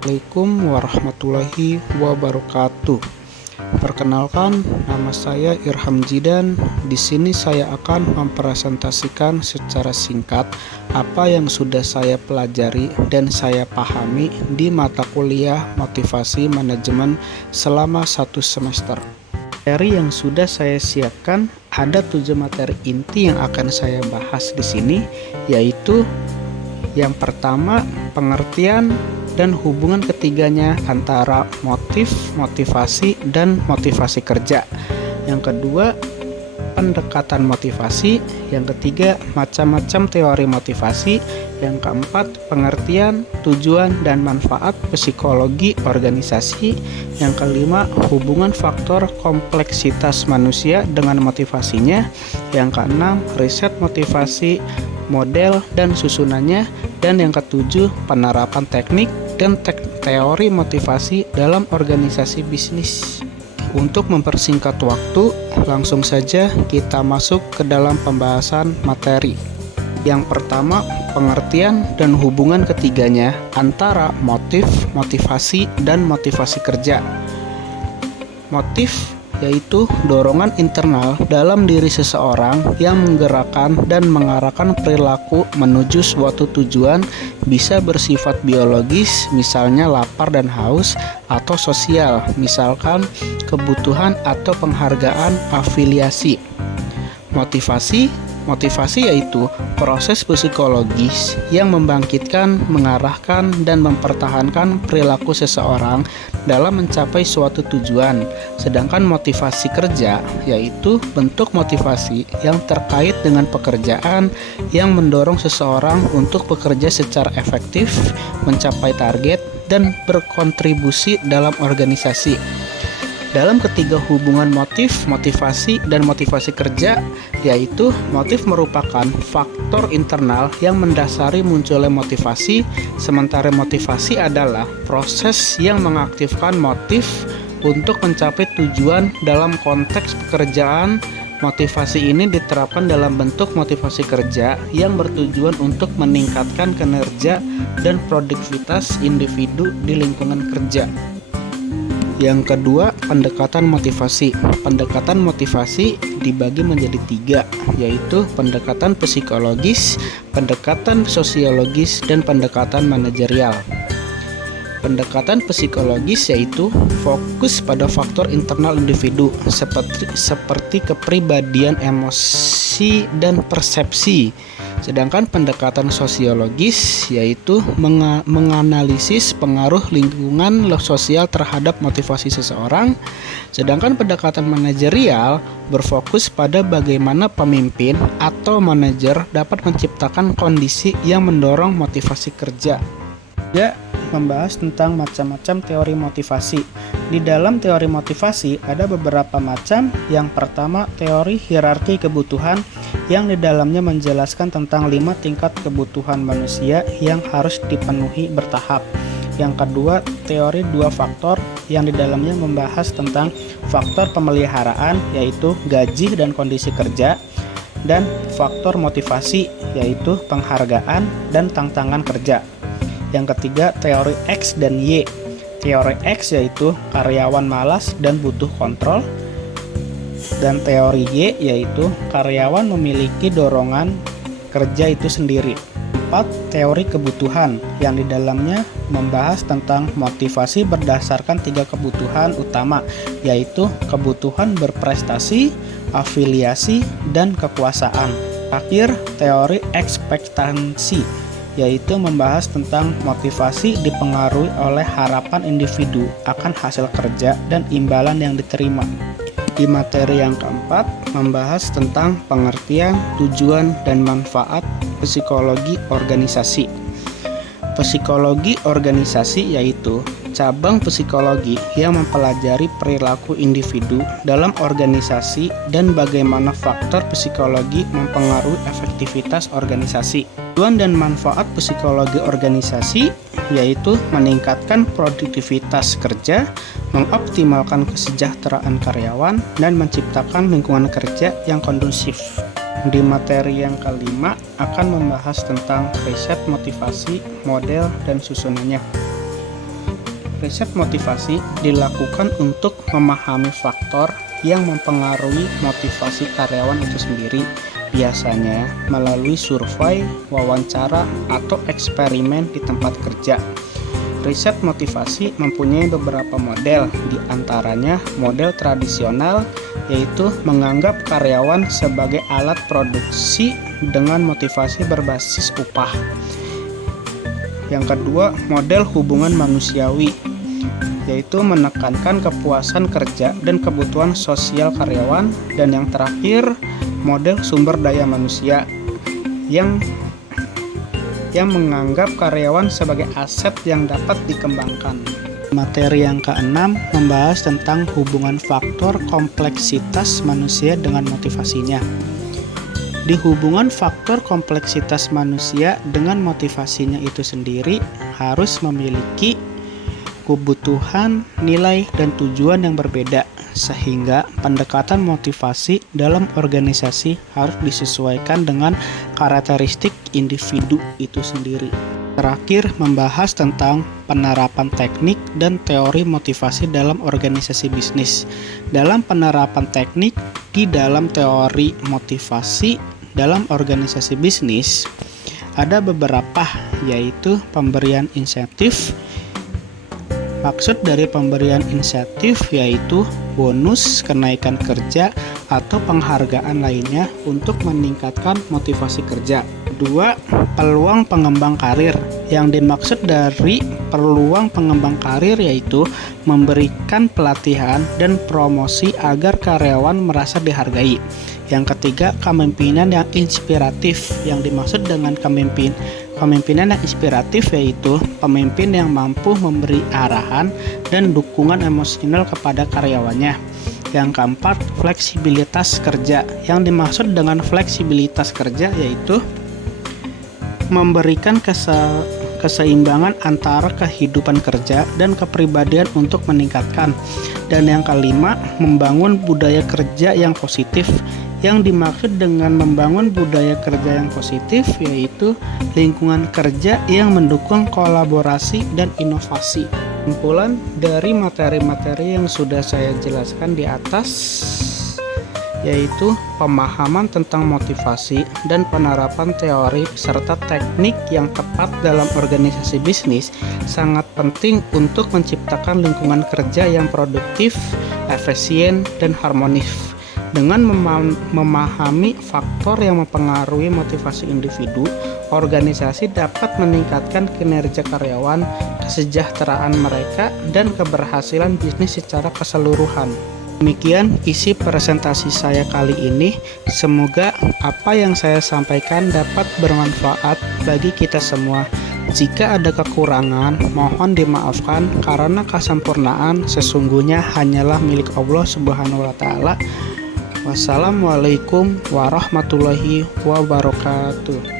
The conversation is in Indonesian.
Assalamualaikum warahmatullahi wabarakatuh. Perkenalkan, nama saya Irham Jidan. Di sini saya akan mempresentasikan secara singkat apa yang sudah saya pelajari dan saya pahami di mata kuliah Motivasi Manajemen selama 1 semester. Materi yang sudah saya siapkan ada 7 materi inti yang akan saya bahas di sini, yaitu yang pertama, pengertian dan hubungan ketiganya antara motif, motivasi, dan motivasi kerja. Yang kedua, pendekatan motivasi. Yang ketiga, macam-macam teori motivasi. Yang keempat, pengertian, tujuan, dan manfaat psikologi organisasi. Yang kelima, hubungan faktor kompleksitas manusia dengan motivasinya. Yang keenam, riset motivasi, model dan susunannya. Dan yang ketujuh, penerapan teknik dan teori motivasi dalam organisasi bisnis. Untuk mempersingkat waktu, langsung saja kita masuk ke dalam pembahasan materi. Yang pertama, pengertian dan hubungan ketiganya antara motif, motivasi, dan motivasi kerja. Motif yaitu dorongan internal dalam diri seseorang yang menggerakkan dan mengarahkan perilaku menuju suatu tujuan, bisa bersifat biologis, misalnya lapar dan haus, atau sosial, misalkan kebutuhan atau penghargaan afiliasi. Motivasi yaitu proses psikologis yang membangkitkan, mengarahkan, dan mempertahankan perilaku seseorang dalam mencapai suatu tujuan. Sedangkan motivasi kerja yaitu bentuk motivasi yang terkait dengan pekerjaan yang mendorong seseorang untuk bekerja secara efektif, mencapai target, dan berkontribusi dalam organisasi. Dalam ketiga hubungan motif, motivasi, dan motivasi kerja, yaitu motif merupakan faktor internal yang mendasari munculnya motivasi, sementara motivasi adalah proses yang mengaktifkan motif untuk mencapai tujuan dalam konteks pekerjaan. Motivasi ini diterapkan dalam bentuk motivasi kerja yang bertujuan untuk meningkatkan kinerja dan produktivitas individu di lingkungan kerja. Yang kedua, pendekatan motivasi. Pendekatan motivasi dibagi menjadi 3, yaitu pendekatan psikologis, pendekatan sosiologis, dan pendekatan manajerial. Pendekatan psikologis yaitu fokus pada faktor internal individu seperti kepribadian, emosi, dan persepsi. Sedangkan pendekatan sosiologis yaitu menganalisis pengaruh lingkungan sosial terhadap motivasi seseorang. Sedangkan pendekatan manajerial berfokus pada bagaimana pemimpin atau manajer dapat menciptakan kondisi yang mendorong motivasi kerja. Ya, membahas tentang macam-macam teori motivasi. Di dalam teori motivasi ada beberapa macam. Yang pertama, teori hierarki kebutuhan yang di dalamnya menjelaskan tentang 5 tingkat kebutuhan manusia yang harus dipenuhi bertahap. Yang kedua, teori 2 faktor yang di dalamnya membahas tentang faktor pemeliharaan yaitu gaji dan kondisi kerja, dan faktor motivasi yaitu penghargaan dan tantangan kerja. Yang ketiga, teori X dan Y. Teori X yaitu karyawan malas dan butuh kontrol, dan teori Y yaitu karyawan memiliki dorongan kerja itu sendiri. 4. Teori kebutuhan yang di dalamnya membahas tentang motivasi berdasarkan 3 kebutuhan utama, yaitu kebutuhan berprestasi, afiliasi, dan kekuasaan. Akhir, teori ekspektansi yaitu membahas tentang motivasi dipengaruhi oleh harapan individu akan hasil kerja dan imbalan yang diterima. Di materi yang keempat, membahas tentang pengertian, tujuan, dan manfaat psikologi organisasi. Psikologi organisasi yaitu cabang psikologi yang mempelajari perilaku individu dalam organisasi dan bagaimana faktor psikologi mempengaruhi efektivitas organisasi. Tujuan dan manfaat psikologi organisasi yaitu meningkatkan produktivitas kerja, mengoptimalkan kesejahteraan karyawan, dan menciptakan lingkungan kerja yang kondusif. Di materi yang kelima akan membahas tentang riset motivasi, model, dan susunannya. Riset motivasi dilakukan untuk memahami faktor yang mempengaruhi motivasi karyawan itu sendiri, biasanya melalui survei, wawancara, atau eksperimen di tempat kerja. Riset motivasi mempunyai beberapa model, di antaranya model tradisional, yaitu menganggap karyawan sebagai alat produksi dengan motivasi berbasis upah. Yang kedua, model hubungan manusiawi, yaitu menekankan kepuasan kerja dan kebutuhan sosial karyawan. Dan yang terakhir, model sumber daya manusia yang menganggap karyawan sebagai aset yang dapat dikembangkan. Materi yang keenam membahas tentang hubungan faktor kompleksitas manusia dengan motivasinya. Di hubungan faktor kompleksitas manusia dengan motivasinya itu sendiri harus memiliki kebutuhan, nilai, dan tujuan yang berbeda, sehingga pendekatan motivasi dalam organisasi harus disesuaikan dengan karakteristik individu itu sendiri. Terakhir, membahas tentang penerapan teknik dan teori motivasi dalam organisasi bisnis. Dalam penerapan teknik di dalam teori motivasi dalam organisasi bisnis, ada beberapa, yaitu pemberian insentif. Maksud dari pemberian insentif yaitu bonus, kenaikan kerja, atau penghargaan lainnya untuk meningkatkan motivasi kerja. 2. Peluang pengembang karir. Yang dimaksud dari peluang pengembang karir yaitu memberikan pelatihan dan promosi agar karyawan merasa dihargai. Yang ketiga, kepemimpinan yang inspiratif. Yang dimaksud dengan kepemimpinan yang inspiratif yaitu pemimpin yang mampu memberi arahan dan dukungan emosional kepada karyawannya. Yang keempat, fleksibilitas kerja. Yang dimaksud dengan fleksibilitas kerja yaitu memberikan keseimbangan antara kehidupan kerja dan kepribadian untuk meningkatkan. Dan yang kelima, membangun budaya kerja yang positif. Yang dimaksud dengan membangun budaya kerja yang positif yaitu lingkungan kerja yang mendukung kolaborasi dan inovasi. Kumpulan dari materi-materi yang sudah saya jelaskan di atas yaitu pemahaman tentang motivasi dan penerapan teori serta teknik yang tepat dalam organisasi bisnis sangat penting untuk menciptakan lingkungan kerja yang produktif, efisien, dan harmonis. Dengan memahami faktor yang mempengaruhi motivasi individu, organisasi dapat meningkatkan kinerja karyawan, kesejahteraan mereka, dan keberhasilan bisnis secara keseluruhan. Demikian isi presentasi saya kali ini. Semoga apa yang saya sampaikan dapat bermanfaat bagi kita semua. Jika ada kekurangan, mohon dimaafkan karena kesempurnaan sesungguhnya hanyalah milik Allah Subhanahu wa Ta'ala. Wassalamualaikum warahmatullahi wabarakatuh.